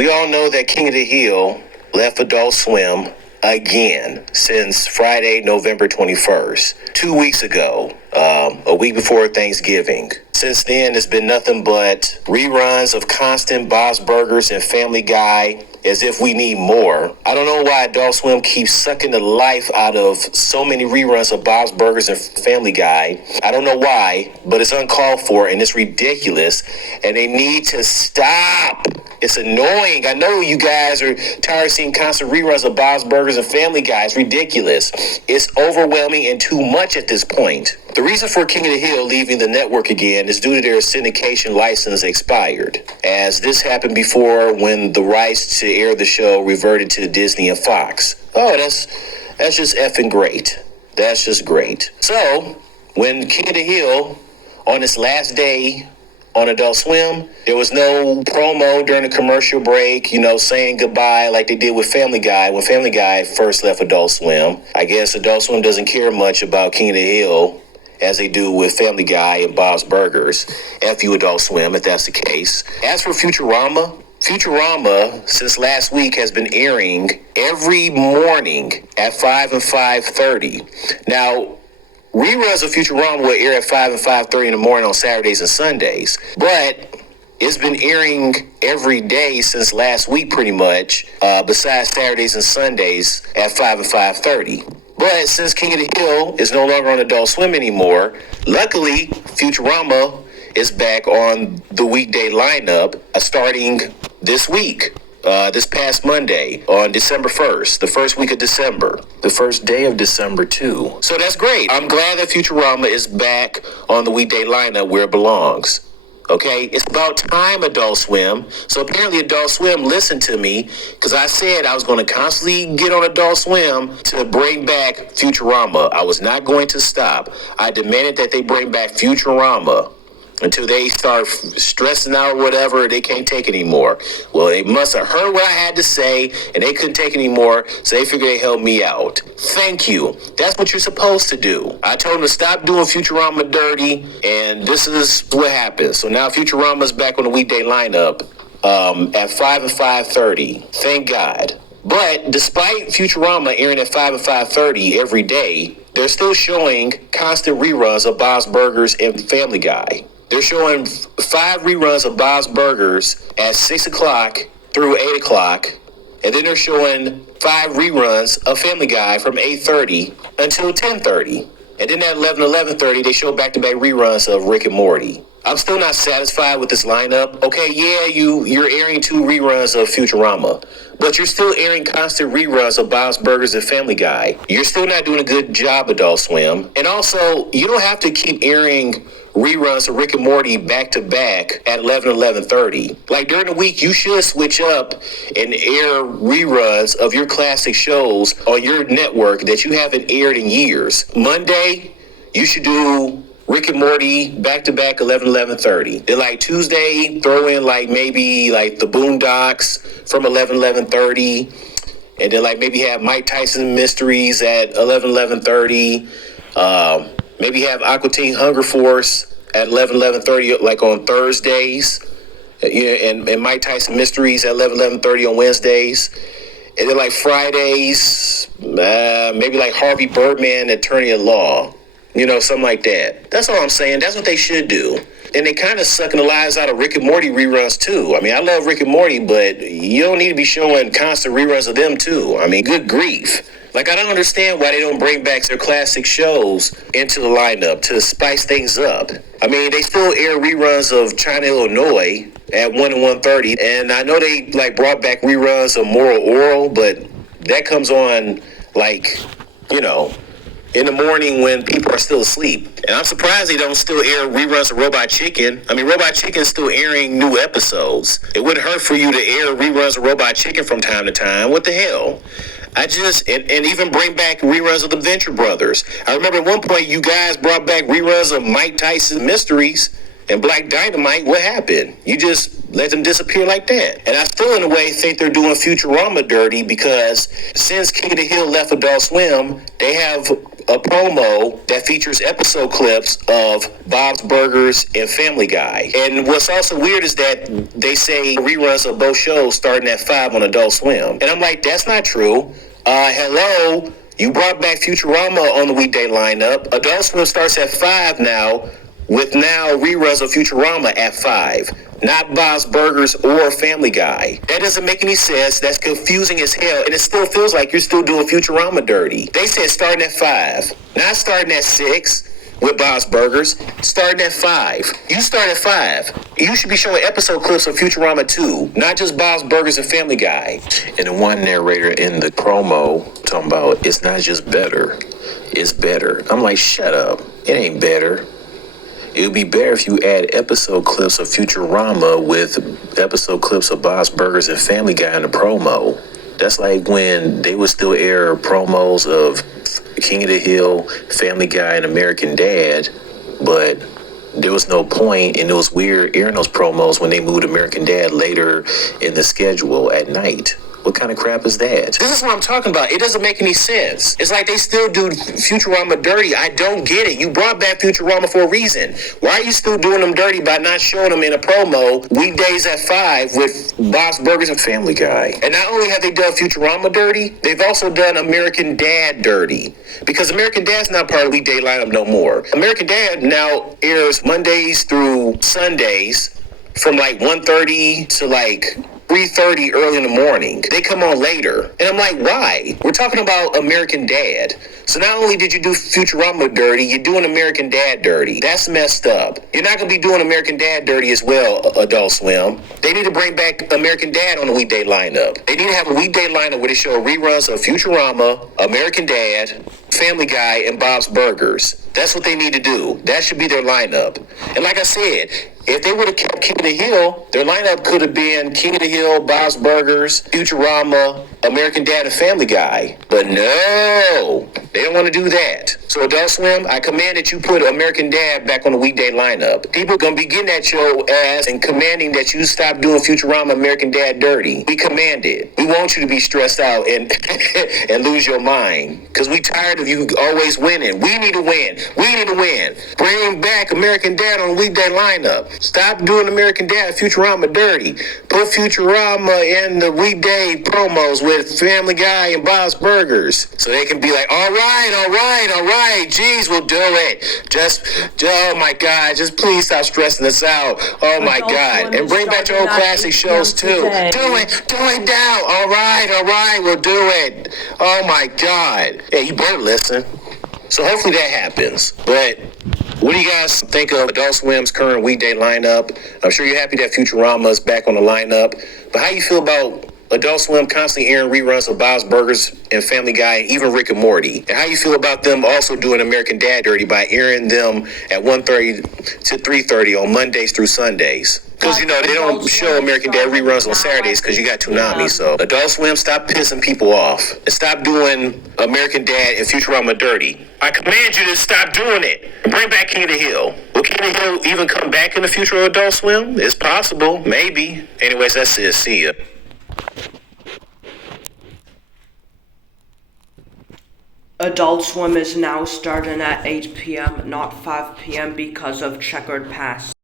We all know that King of the Hill left Adult Swim again since Friday, November 21st, 2 weeks ago, a week before Thanksgiving. Since then, it's been nothing but reruns of constant Bob's Burgers and Family Guy, as if we need more. I don't know why Adult Swim keeps sucking the life out of so many reruns of Bob's Burgers and Family Guy. I don't know why, but it's uncalled for and it's ridiculous, and they need to stop. It's annoying. I know you guys are tired of seeing constant reruns of Bob's Burgers and Family Guy. It's ridiculous. It's overwhelming and too much at this point. The reason for King of the Hill leaving the network again is due to their syndication license expired, as this happened before when the rights to air the show reverted to Disney and Fox. Oh, that's just effing great. That's just great. So, when King of the Hill, on its last day on Adult Swim, there was no promo during the commercial break, saying goodbye like they did with Family Guy when Family Guy first left Adult Swim. I guess Adult Swim doesn't care much about King of the Hill as they do with Family Guy and Bob's Burgers. F you, Adult Swim, if that's the case. As for Futurama, since last week, has been airing every morning at 5 and 5:30. Now, reruns of Futurama will air at 5 and 5:30 in the morning on Saturdays and Sundays, but it's been airing every day since last week pretty much, besides Saturdays and Sundays at 5 and 5:30. But since King of the Hill is no longer on Adult Swim anymore, luckily Futurama is back on the weekday lineup starting this week. This past Monday on December 1st, the first week of December, the first day of December too. So that's great. I'm glad that Futurama is back on the weekday lineup where it belongs. Okay, it's about time, Adult Swim. So apparently Adult Swim listened to me, because I said I was going to constantly get on Adult Swim to bring back Futurama. I was not going to stop. I demanded that they bring back Futurama until they start stressing out or whatever, they can't take it anymore. Well, they must have heard what I had to say, and they couldn't take it anymore, so they figured they helped me out. Thank you. That's what you're supposed to do. I told them to stop doing Futurama dirty, and this is what happens. So now Futurama's back on the weekday lineup at 5 and 5:30. Thank God. But despite Futurama airing at 5 and 5:30 every day, they're still showing constant reruns of Bob's Burgers and Family Guy. They're showing 5 reruns of Bob's Burgers at 6 o'clock through 8 o'clock. And then they're showing 5 reruns of Family Guy from 8:30 until 10:30. And then at 11:30, they show back-to-back reruns of Rick and Morty. I'm still not satisfied with this lineup. Okay, yeah, you're airing 2 reruns of Futurama, but you're still airing constant reruns of Bob's Burgers and Family Guy. You're still not doing a good job, Adult Swim. And also, you don't have to keep airing reruns of Rick and Morty back to back at 11:30. Like during the week, you should switch up and air reruns of your classic shows on your network that you haven't aired in years. Monday, you should do Rick and Morty back to back 11:30. Then like Tuesday, throw in maybe the Boondocks from 11:30. And then maybe have Mike Tyson Mysteries at 11:30. Maybe have Aqua Teen Hunger Force at 11:30 on Thursdays. And Mike Tyson Mysteries at 11:30 on Wednesdays. And then Fridays, maybe Harvey Birdman, Attorney at Law. Something like that. That's all I'm saying. That's what they should do. And they kind of sucking the lives out of Rick and Morty reruns too. I mean, I love Rick and Morty, but you don't need to be showing constant reruns of them too. I mean, good grief. I don't understand why they don't bring back their classic shows into the lineup to spice things up. I mean, they still air reruns of China, Illinois at 1 and 1:30. And I know they brought back reruns of Moral Oral, but that comes on in the morning when people are still asleep. And I'm surprised they don't still air reruns of Robot Chicken. I mean, Robot Chicken's still airing new episodes. It wouldn't hurt for you to air reruns of Robot Chicken from time to time. What the hell? And even bring back reruns of the Venture Brothers. I remember at one point you guys brought back reruns of Mike Tyson Mysteries and Black Dynamite. What happened? You just let them disappear like that. And I still, in a way, think they're doing Futurama dirty, because since King of the Hill left Adult Swim, they have a promo that features episode clips of Bob's Burgers and Family Guy. And what's also weird is that they say reruns of both shows starting at 5 on Adult Swim. And I'm like, that's not true. Hello? You brought back Futurama on the weekday lineup. Adult Swim starts at 5 now, with now reruns of Futurama at 5. Not Bob's Burgers or Family Guy. That doesn't make any sense. That's confusing as hell. And it still feels like you're still doing Futurama dirty. They said starting at 5. Not starting at 6 with Bob's Burgers. Starting at 5. You start at 5. You should be showing episode clips of Futurama too. Not just Bob's Burgers and Family Guy. And the one narrator in the promo talking about it's not just better. It's better. I'm like, shut up. It ain't better. It would be better if you add episode clips of Futurama with episode clips of Bob's Burgers and Family Guy in the promo. That's like when they would still air promos of King of the Hill, Family Guy, and American Dad, but there was no point, and it was weird airing those promos when they moved American Dad later in the schedule at night. What kind of crap is that? This is what I'm talking about. It doesn't make any sense. It's like they still do Futurama dirty. I don't get it. You brought back Futurama for a reason. Why are you still doing them dirty by not showing them in a promo weekdays at 5 with Bob's Burgers and Family Guy? And not only have they done Futurama dirty, they've also done American Dad dirty. Because American Dad's not part of the weekday lineup no more. American Dad now airs Mondays through Sundays from like 1:30 to like 3:30 early in the morning. They come on later. And I'm like, why? We're talking about American Dad. So not only did you do Futurama dirty, you're doing American Dad dirty. That's messed up. You're not going to be doing American Dad dirty as well, Adult Swim. They need to bring back American Dad on the weekday lineup. They need to have a weekday lineup where they show reruns of Futurama, American Dad, Family Guy, and Bob's Burgers. That's what they need to do. That should be their lineup. And like I said, if they would have kept King of the Hill, their lineup could have been King of the Hill, Bob's Burgers, Futurama, American Dad, and Family Guy. But no, they don't want to do that. So Adult Swim, I command that you put American Dad back on the weekday lineup. People are going to be getting at your ass and commanding that you stop doing Futurama, American Dad dirty. We command it. We want you to be stressed out and and lose your mind. Because we tired of you always winning. We need to win. We need to win. Bring back American Dad on the weekday lineup. Stop doing American Dad Futurama dirty. Put Futurama in the weekday promos with Family Guy and Bob's Burgers. So they can be like, all right. Geez, we'll do it. Oh my God, just please stop stressing us out. Oh my God. And bring back your old classic shows too. Do it down. All right, we'll do it. Oh my God. Hey, you better listen. So hopefully that happens. But what do you guys think of Adult Swim's current weekday lineup? I'm sure you're happy that Futurama is back on the lineup. But how you feel about Adult Swim constantly airing reruns of Bob's Burgers and Family Guy, and even Rick and Morty? And how you feel about them also doing American Dad dirty by airing them at 1:30 to 3:30 on Mondays through Sundays? Because, you know, they don't show American Dad reruns on Saturdays because you got Toonami. So Adult Swim, stop pissing people off. And stop doing American Dad and Futurama dirty. I command you to stop doing it. And bring back King of the Hill. Will King of the Hill even come back in the future of Adult Swim? It's possible. Maybe. Anyways, that's it. See ya. Adult Swim is now starting at 8 p.m., not 5 p.m. because of checkered past.